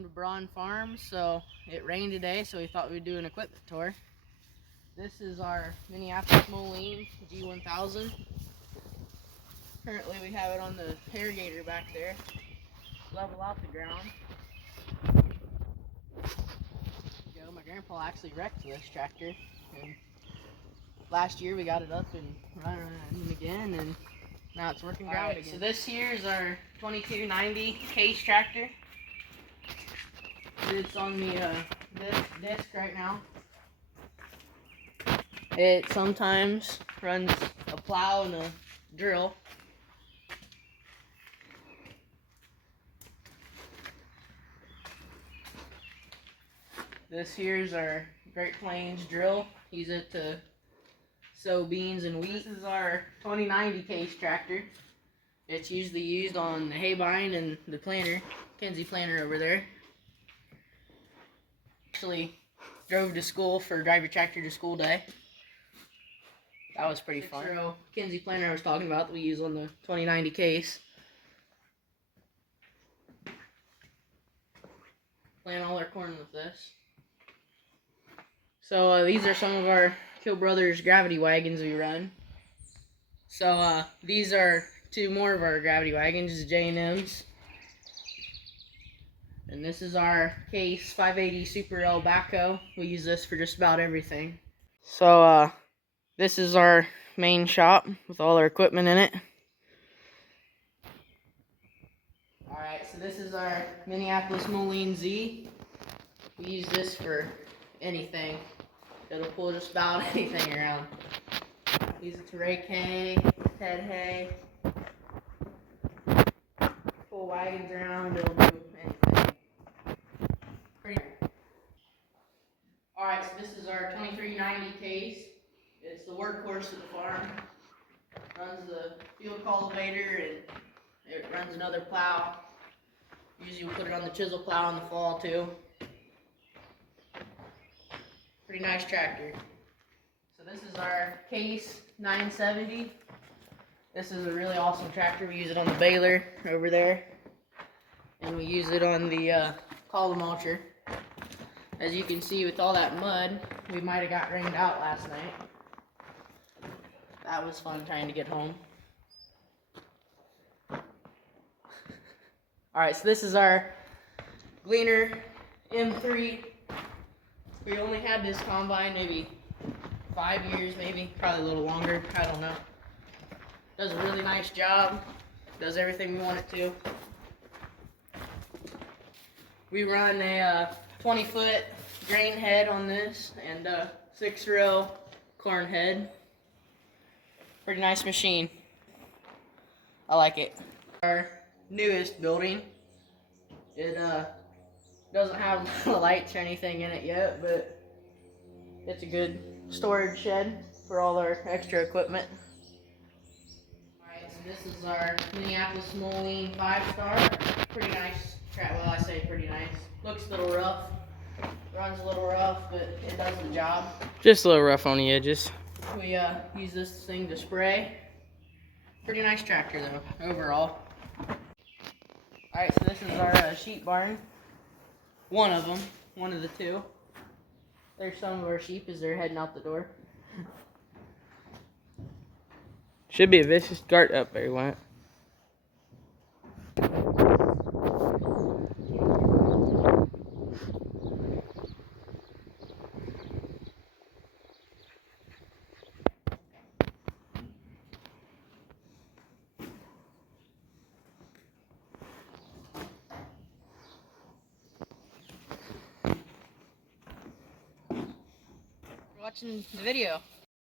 Welcome to Braun Farms. So it rained today, so we thought we'd do an equipment tour. This is our Minneapolis Moline G1000. Currently we have it on the irrigator back there. Level out the ground. My grandpa actually wrecked this tractor, and last year we got it up and running again, and now it's working ground again. So this here is our 2290 case tractor. It's on the this disc right now. It sometimes runs a plow and a drill. This here's our Great Plains drill. Use it to sow beans and wheat. This is our 2090 case tractor. It's usually used on the hay bind and the planter, Kenzie planter over there. Actually drove to school for Drive Your Tractor to School Day. That was pretty fun. Kenzie planter I was talking about that we use on the 2090 case. Plant all our corn with this. So these are some of our Kill Brothers gravity wagons we run. So these are two more of our gravity wagons, J&M's. And this is our Case 580 Super L backhoe. We use this for just about everything. So this is our main shop with all our equipment in it. Alright, so this is our Minneapolis Moline Z. We use this for anything. It'll pull just about anything around. Use it to rake hay, head hay, pull wagons around, it'll do anything. Alright, so this is our 2390 case. It's the workhorse of the farm. Runs the field cultivator and it runs another plow. Usually we put it on the chisel plow in the fall too. Pretty nice tractor. So this is our Case 970. This is a really awesome tractor. We use it on the baler over there. And we use it on the column mulcher. As you can see with all that mud, we might have got rained out last night. That was fun trying to get home. Alright, so this is our Gleaner M3. We only had this combine maybe 5 years, probably a little longer, I don't know. Does a really nice job, does everything we want it to. We run a 20-foot grain head on this and a 6-row corn head. Pretty nice machine. I like it. Our newest building. It doesn't have lights or anything in it yet, but it's a good storage shed for all our extra equipment. Alright, so this is our Minneapolis Moline 5-star. Pretty nice. Well, I say pretty nice. Looks a little rough. Runs a little rough, but it does the job. Just a little rough on the edges. We use this thing to spray. Pretty nice tractor though, overall. Alright, so this is our sheep barn. One of them, one of the two. There's some of our sheep as they're heading out the door. Should be a vicious dart up there, Wyatt. Watching the video.